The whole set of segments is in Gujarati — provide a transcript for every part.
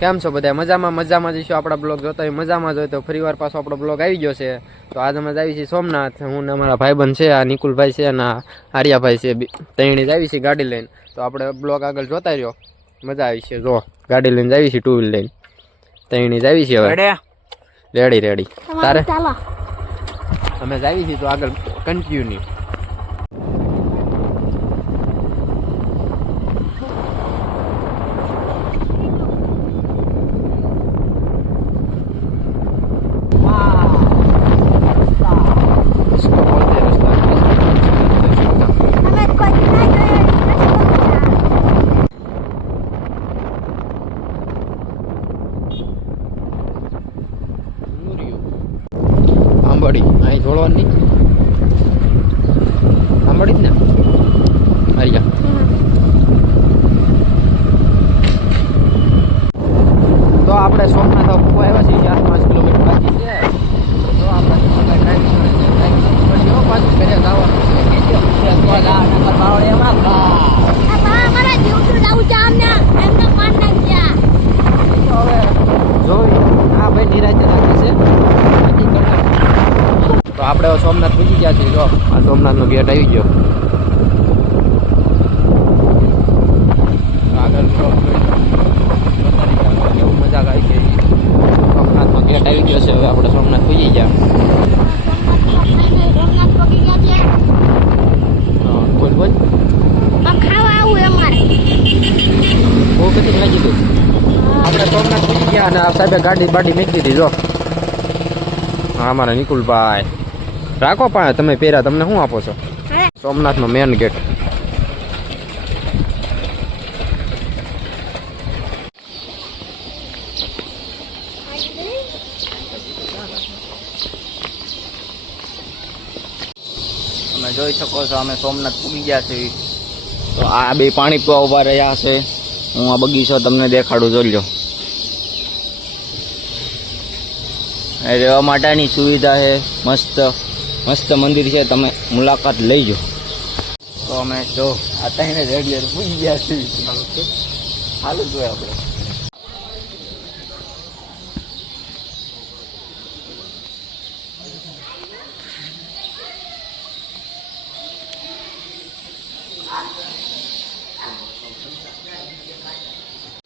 કેમ છો બધા? મજામાં મજામાં જઈશું આપણા બ્લોગ જોતો હોય મજામાં જ હોય તો ફરી વાર પાછો આપણો બ્લોગ આવી ગયો છે. તો આજે અમે આવી છીએ સોમનાથ. હું ને અમારા ભાઈબંધ છે આ નિકુલભાઈ છે અને આ આર્યાભાઈ છે ત્રણે જ આવી છે ગાડી લઈને. તો આપણે બ્લોગ આગળ જોતા રહ્યો. મજા આવી છે જો. ગાડી લઈને આવી છે ટુ વ્હીલ લઈને. ત્રણે જ આવી છે હવે. રેડી રેડી તારે? અમે જ આવી છીએ તો આગળ કન્ટિન્યુ અહીં જોડવાની આંબડી જ ને હરિયા તો આપણે સોમનાથ આપવા આવ્યા છીએ ચાર પાંચ કિલોમીટર બાકી છે તો આપણે ડ્રાઈવિંગ પાછું કર્યા જવાનું આ બા મારા જીવતું જાવું છે આમને એમને માર નાખ્યા તો હવે જોઈ આ ભાઈ નિરાજે રાખે છે નક્કી કરે. તો આપણે સોમનાથ પૂછી ગયા છીએ જો. આ સોમનાથનો ગેટ આવી ગયો. આગળ મજા આવી છે સોમનાથનો ગેટ આવી ગયો છે હવે આપણે સોમનાથ પૂજી ગયા. આપણે સોમનાથ પૂજી ગયા અને સાહેબે ગાડી બાડી મેકી દીધી જો. હા મારા નિકુલભાઈ. રાખો પણ તમે પહેર્યા તમને શું આપો છો? સોમનાથ સોમનાથનો મેન ગેટ તમે જોઈ શકો છો અમે સોમનાથ પૂગી ગયા છીએ. તો આ બે પાણી પીવા ઊભા રહ્યા છે. હું આ બગીચો તમને દેખાડું જોઈ એ રહેવા માટેની સુવિધા છે મસ્ત. મસ્ત મંદિર છે તમે મુલાકાત લઈજો. તો અમે જો આ તઈને રેડિયર પૂછી ગયા છીએ. હાલ જોઈએ આપણે.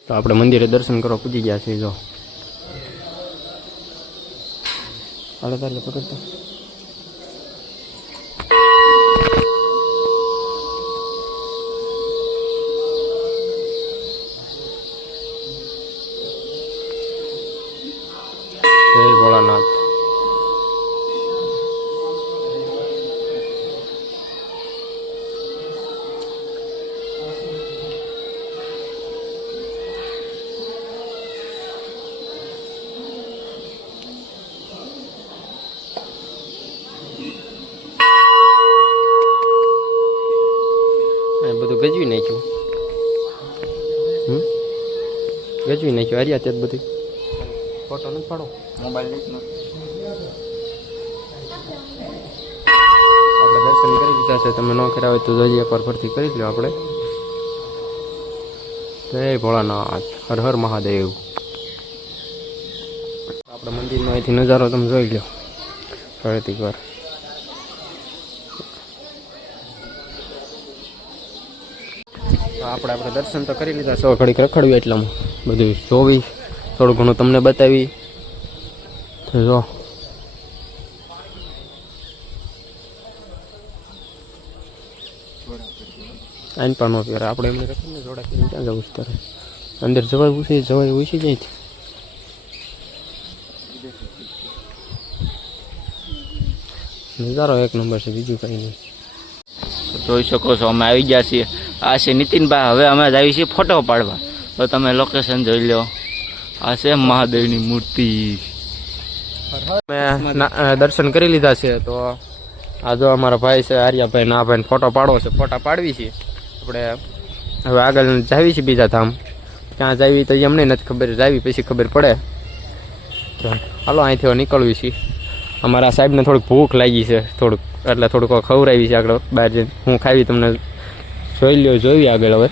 તો આપણે મંદિરે દર્શન કરવા પૂજી ગયા છીએ જો. હાલે તારે પકડતો જય ભોળાનાથ. બધું ગજવી નાખ્યું. ગજવી નાખ્યું. હરિયા ત્યાં બધું. ફોટો નથી પાડો મોબાઈલ આપણે દર્શન કરી દીધા છે. તમે ન કર્યા હોય તો જોઈએ એકવાર ફરતી કરી લો આપણે. જય ભોળાનાથ. હર હર મહાદેવ. આપણે મંદિરનો અહીંથી નજારો તમે જોઈ લો ફરીથી વાર આપણે આપણે દર્શન તો કરી લીધા સો ઘડીક રખડવી એટલામાં. બધું જોવી. થોડું ઘણું તમને બતાવી. જો. આઈન ન પહેરે આપણે છે અંદર જવાય ઉછી જવાય ઉછી જાય નજારો એક નંબર છે, બીજું કંઈ નહીં. જોઈ શકો છો, અમે આવી ગયા છીએ. આ છે નીતિનભાઈ. હવે અમે જ આવી છીએ ફોટો પાડવા. તો તમે લોકેશન જોઈ લો આ છે મહાદેવની મૂર્તિ. મેં દર્શન કરી લીધા છે તો આ જો અમારા ભાઈ છે આર્યાભાઈ ના ભાઈ ફોટો પાડવો છે. ફોટા પાડવી છે. આપણે હવે આગળ જાવી છે બીજા ધામ. ક્યાં જાવી તો એમને નથી ખબર. જાવી પછી ખબર પડે. તો હાલો અહીંથી નીકળવી છીએ. અમારા સાહેબને થોડીક ભૂખ લાગી છે થોડુંક. એટલે થોડુંક ખવડાવી છે આગળ બહાર જઈને. હું ખાવી તમને જોઈ લ્યો જોઈ આગળ હવે.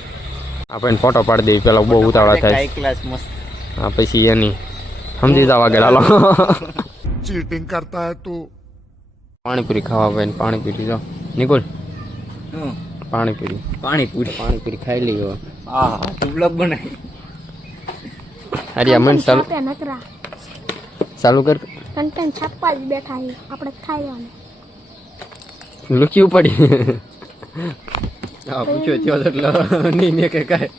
આપણે ફોટો પાડી દેવી. પેલા બહુ ઉતાવળા થાય ક્લાસ મસ્ત. હા પછી એની સમજી જાવ આગળ હાલો ચીટિંગ કરતા હે તું પાણીપુરી ખાવા ભાઈ પાણીપુરી જો નિકુલ પાણીપુરી પાણીપુરી પાણીપુરી ખાઈ લઈ હા તું બ્લોગ બનાવી અરે અમન ચાલુ ચાલુ કર કન્ટેન્ટ છાપવા જ બેઠા છે આપણે ખાઈ લુકી પડી હા પૂછ્યો થયો એટલે નહીં ને કે કાંઈ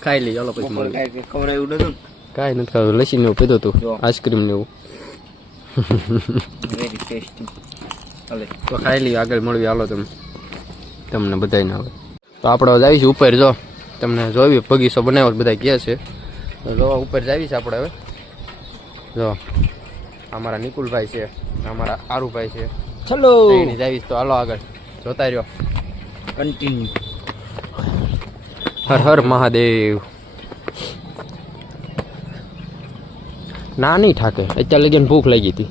ખાઈ લઈ ચાલો પછી ખબર એવું નતું કાંઈ નથી ખાધું લસી ને એવું પીધું હતું આઈસ્ક્રીમ ને એવું વેરી ટેસ્ટી તો ખાઈ લઈએ આગળ મળવી હાલો તમે તમને બધાને આવે તો આપણે આવીશું ઉપર જો તમને જોયું બગીચો બનાવ્યો બધા કહે છે તો જો ઉપર જાવીશ આપણે હવે જો અમારા નિકુલભાઈ છે અમારા આરુભાઈ છે ચલો જાવીશ તો હાલો આગળ જોતા રહ્યો કન્ટિન્યુ હર હર મહાદેવ ના નહીં ઠાકે અત્યારે લગીને ભૂખ લાગી હતી.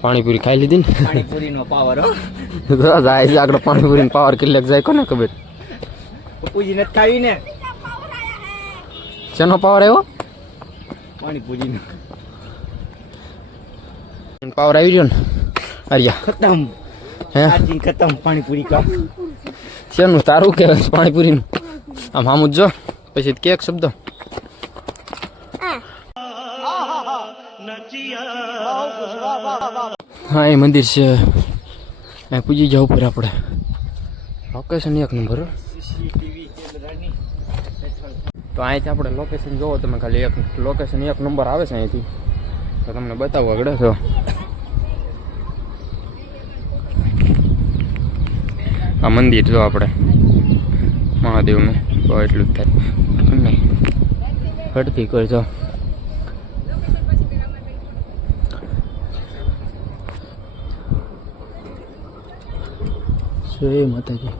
પાણીપુરી ખાઈ લીધી ને. પાણીપુરીનો પાવર હો. જાય છે આગળ પાણીપુરી પાવર કેટલાક જાય કોને ખબર? પૂજી નથી ખાવી ને? શેનો પાવર આવ્યો? પાણીપુરીનો. પાવર આવી ગયો ને? અરિયા. ખતમ. હે? ખતમ પાણીપુરી કા શેનું? તારું કે પાણીપુરીનું. આમ આમ જો. પછી કેક શબ્દ. હા, એ મંદિર છે. અહીં પૂજી જાવ ઉપર આપણે. લોકેશન એક નંબર તો અહીંથી આપણે લોકેશન જોવો, તમે ખાલી એક લોકેશન એક નંબર આવે છે અહીંથી. તો તમને બતાવો આગળ તો આ મંદિર, જો આપણે. મહાદેવનું. તો એટલું જ થાય. નહીં ફરતી કોઈ જય માતાજી.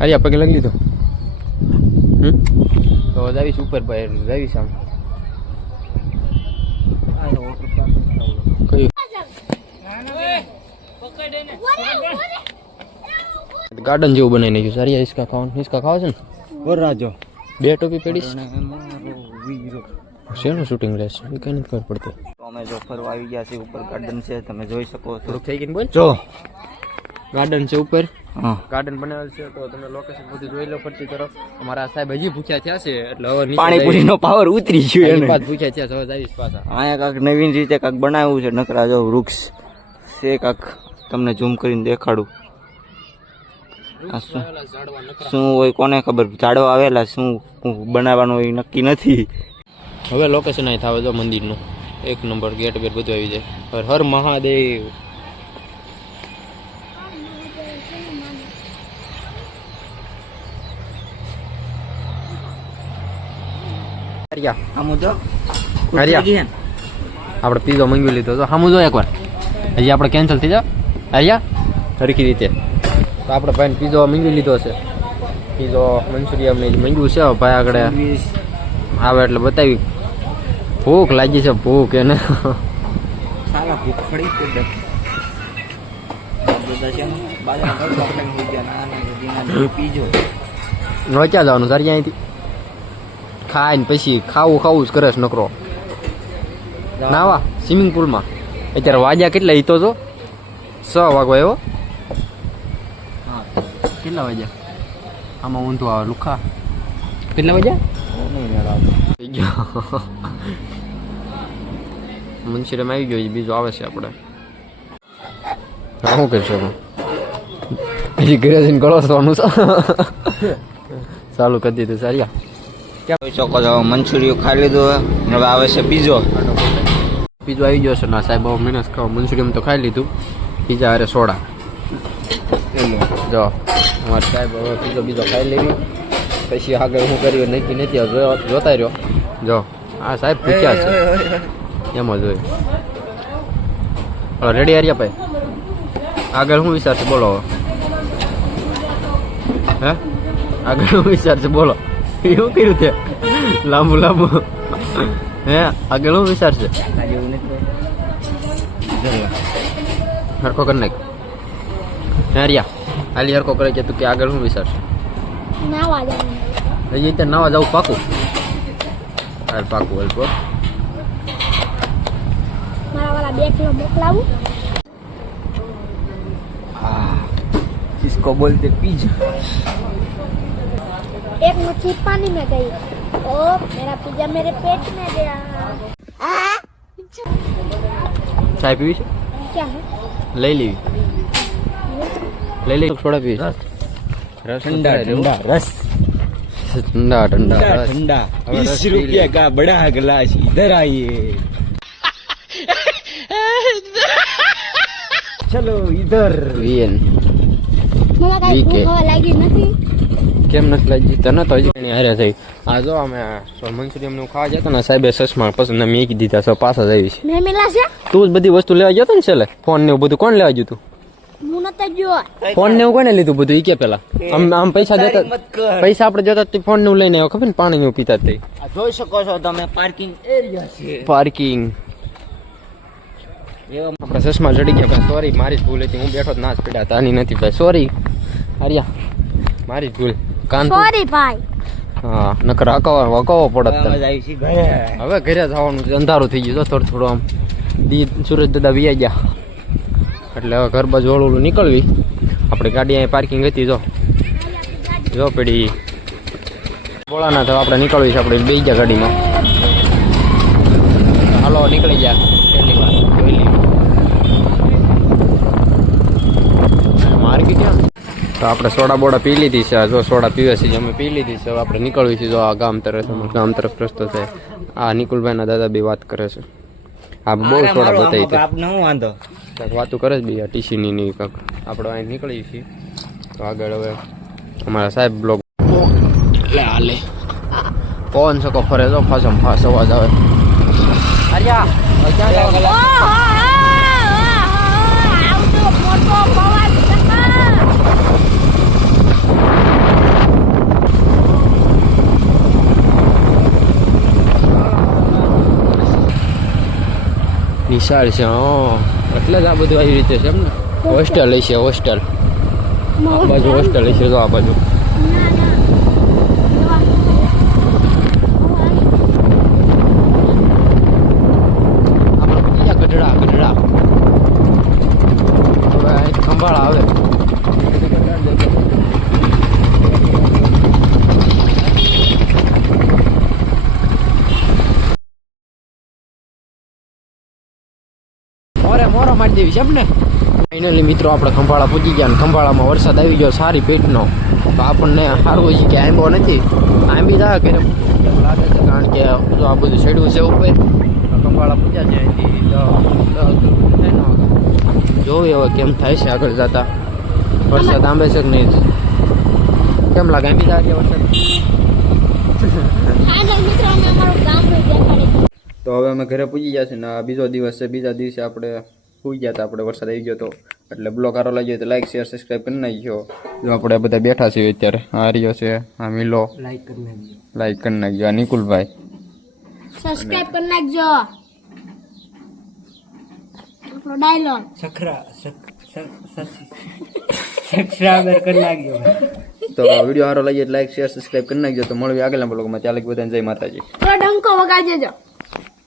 અરે પગે લગી લીધો. હમ? તો જાવીશ ઉપર ભાઈ જાવીશ આમ. કયું? ગાર્ડન જેવું બનાવી નાખ્યું સારી હિસકા ખાવાનું. હિસકા ખાવ છે ને? વરરાજો. બે ટોપી પેડીશ શેનું શૂટિંગ રહેશે? એ કઈ નથી ખબર પડતી. અમે જો ફરવા આવી ગયા છીએ. ઉપર ગાર્ડન છે. તમે જોઈ શકો છો. થોડુંક થઈ ગયું બોલ? જો. ગાર્ડન છે ઉપર. ગાર્ડન બનાવેલ છે તો તમે લોકેશન બધું જોઈ લો પડતી તરફ. અમારા સાહેબ હજી ભૂખ્યા થયા છે એટલે હવે નીચે પાણીપુરીનો પાવર ઉતરી ગયો એને પાછ ભૂખ્યા થયા છે હવે જાવીશ પાછા. અહીંયા કાંક નવીન રીતે કાંક બનાવ્યું છે. નકરા જો વૃક્ષ છે કાંક. તમને ઝૂમ કરીને દેખાડું. શું? શું હોય કોને ખબર? ઝાડવા આવેલા શું? બનાવવાનું એ નક્કી નથી. હવે લોકેશન અહીં થાવે જો મંદિરનું. એક નંબર ગેટ બેટ બધું આવી જાય. હર હર મહાદેવ. આપણે પીઝો મંગાવી લીધો. તો સામું જો એકવાર. હજી આપણે કેન્સલ થઈ જાવ હરિયા? સરખી રીતે. તો આપણે ભાઈને પીઝો મંગાવી લીધો છે. પીઝો મંચુરિયમ ને મંગ્યું છે. ભાઈ આગળ આવે એટલે બતાવી ભૂખ લાગી છે ભૂખ એને. સાલા ભૂખડી નો ક્યાં જવાનું સારી અહીંથી? ખાઈને પછી ખાવું ખાવું જ કરે છે નકરો નાવા સ્વિમિંગ પુલમાં અત્યારે વાગ્યા કેટલા ઈ તો જો? છ વાગવા આવ્યો. કેટલા વાગ્યા? આમાં ઊંધું આવે લુખા. કેટલા વાગ્યા? મંચુરિયમ આવી ગયો બીજું આવે છે આપણે શું કરશે હજી ઘરે જઈને ગળો થવાનું છે? ચાલુ કરી દીધું સારિયા જોઈ શકો છો? ખાઈ લીધું હવે. આવે છે બીજો બીજું આવી ગયો છે ના સાહેબ બહુ મહેનત ખાવ મંચુરિયમ તો ખાઈ લીધું. બીજા અરે સોડા. જો અમારે સાહેબ હવે પીઝો બીજો ખાઈ લેવી પછી આગળ શું કર્યું નક્કી નથી જોતા રહ્યો. જો આ સાહેબ પૂછ્યા છે. એમ જ હોય. રેડી આર્યા ભાઈ? આગળ શું વિચારશે બોલો હે? આગળ શું વિચારશે બોલો. એવું કર્યું તે? લાંબુ લાંબુ. હે? આગળ શું વિચારશે? હરકો કરી નાખ. હે રિયા હાલી હરકો કરે કે તું કે આગળ શું વિચારશે? નાવા અત્યારે નવા જવું પાકું. હાલ પાકું હાલ તો મારા વાળા બે કિલો મોકલાવું इसको बोलते पिज्जा एक मुट्ठी पानी में गई ओ मेरा पिज्जा मेरे पेट में गया ચાય પીવી છે क्या है લઈ લેવી લઈ લઈ થોડા પીવી છે રસ ठंडा વધારે ठंडा रस ઠંડા ઠંડા ठंडा રસ. ठंडा अब रस बीस पी रुपया ले। का बड़ा गिलास इधर आइए ચલો ઇધર વીએન. મમ્મા કાઈ ભૂખ લાગી નથી. કેમ નથી લાગી? તને તો હજી ઘણી હારે થઈ. આ જો અમે મનસુરિયમનું ખાવા જતા ને સાહેબે સસમાં પસંદ મેં કી દીધા છો પાછા જઈ છે છે? તું જ બધી વસ્તુ લેવા ગયો ને છેલ્લે? ફોન ને એવું બધું કોણ લેવા ગયું તું? ફોન ને એવું કોને લીધું બધું? ઈ કે પેલા. આમ આમ પૈસા જતા પૈસા આપણે જતા તું ફોન ને લઈને આવ્યો ખબર ને? પાણી ને પીતા તે. જોઈ શકો છો તમે પાર્કિંગ એરિયા છે. પાર્કિંગ એવા આપણે ચશ્મા ચડી ગયા ભાઈ સોરી મારી જ ભૂલ હતી. હું બેઠો જ ના જ પડ્યા તાની નથી ભાઈ. સોરી આર્યા મારી જ ભૂલ. કાન સોરી ભાઈ. હા નકર અકાવા અકાવો પડત હવે ઘરે જવાનું છે. અંધારું થઈ ગયું છે થોડું થોડું આમ. દી સુરજ દાદા વી ગયા. એટલે હવે ઘર બાજુ ઓળું નીકળવી. આપણી ગાડી અહીં પાર્કિંગ હતી જો. જો પેઢી. બોલાના તો આપણે નીકળવી છે આપણે બે ગયા ગાડીમાં. હાલો નીકળી ગયા પહેલી વાર જોઈ લઈએ માર્કેટ ક્યાં તો આપણે સોડા બોડા પી લીધી છે. આ જો સોડા પીવે છે જે અમે પી લીધી છે. હવે આપણે નીકળવી છે જો આ ગામ તરફ ગામ તરફ રસ્તો છે. આ નિકુલભાઈના દાદા બી વાત કરે છે. આ બહુ સોડા બતાવી આમાં આપને હું વાંધો? વાતો કરે છે બી આ ટીસીની ની કાંક આપણે અહીં નીકળીએ છીએ. તો આગળ હવે અમારા સાહેબ બ્લોગ લે આલે પવન સકો ફરે તો ફાસમ ફાસ અવાજ આવે. અર્યા હવે ક્યાં જવાનું? ઓહો આવતો મોટો પવન ચક્કર નિશાળ છે હા. એટલે જ આ બધું આવી રીતે છે એમ ને? હોસ્ટેલ. છે હોસ્ટેલ. આ બાજુ હોસ્ટેલ? છે તો આ બાજુ ના ના આપણે બીજા ગઢડા ગઢડા હવે અહીં ખંભાળા આવે મોરે મોરો મારી દેવી છે એમ ને ફાઇનલી મિત્રો આપણે ખંભાળા પૂજી ગયા ને ખંભાળામાં વરસાદ આવી ગયો સારી પેટનો. તો આપણને સારું છે કે આંબો નથી. આંબી થાય કે લાગે છે કારણ કે જો આ બધું છેડવું છે ઉપર. ખંભાળા પૂજા છે જોવી હવે કેમ થાય છે આગળ જતા. વરસાદ આંબે છે કે નહીં? કેમ લાગે? આંબી થાય કે વરસાદ? તો હવે અમે ઘરે પૂજી ગયા છે ને આ બીજો દિવસ છે બીજા દિવસે આપણે પૂઈ ગયા હતા આપણે વરસાદ આવી ગયો તો. એટલે બ્લોગ સારો લાગ્યો તો લાઈક શેર સબસ્ક્રાઈબ કરી નાખજો. જો આપણે બધા બેઠા છીએ અત્યારે આ રહ્યો છે આ મિલો. લાઈક કરી નાખજો. લાઈક કરી નાખજો આ નિકુલભાઈ. સબસ્ક્રાઈબ કરી નાખજો. આપણો ડાયલોગ સખરા સબસ્ક્રાઈબર કરી નાખજો. તો વીડિયો સારો લાગ્યો લાઈક શેર સબસ્ક્રાઈબ કરી નાખજો. તો મળવી આગળના બ્લોગમાં. ત્યાં લગી બધાને જય માતાજી. ડંકો વગાડી વગાડજો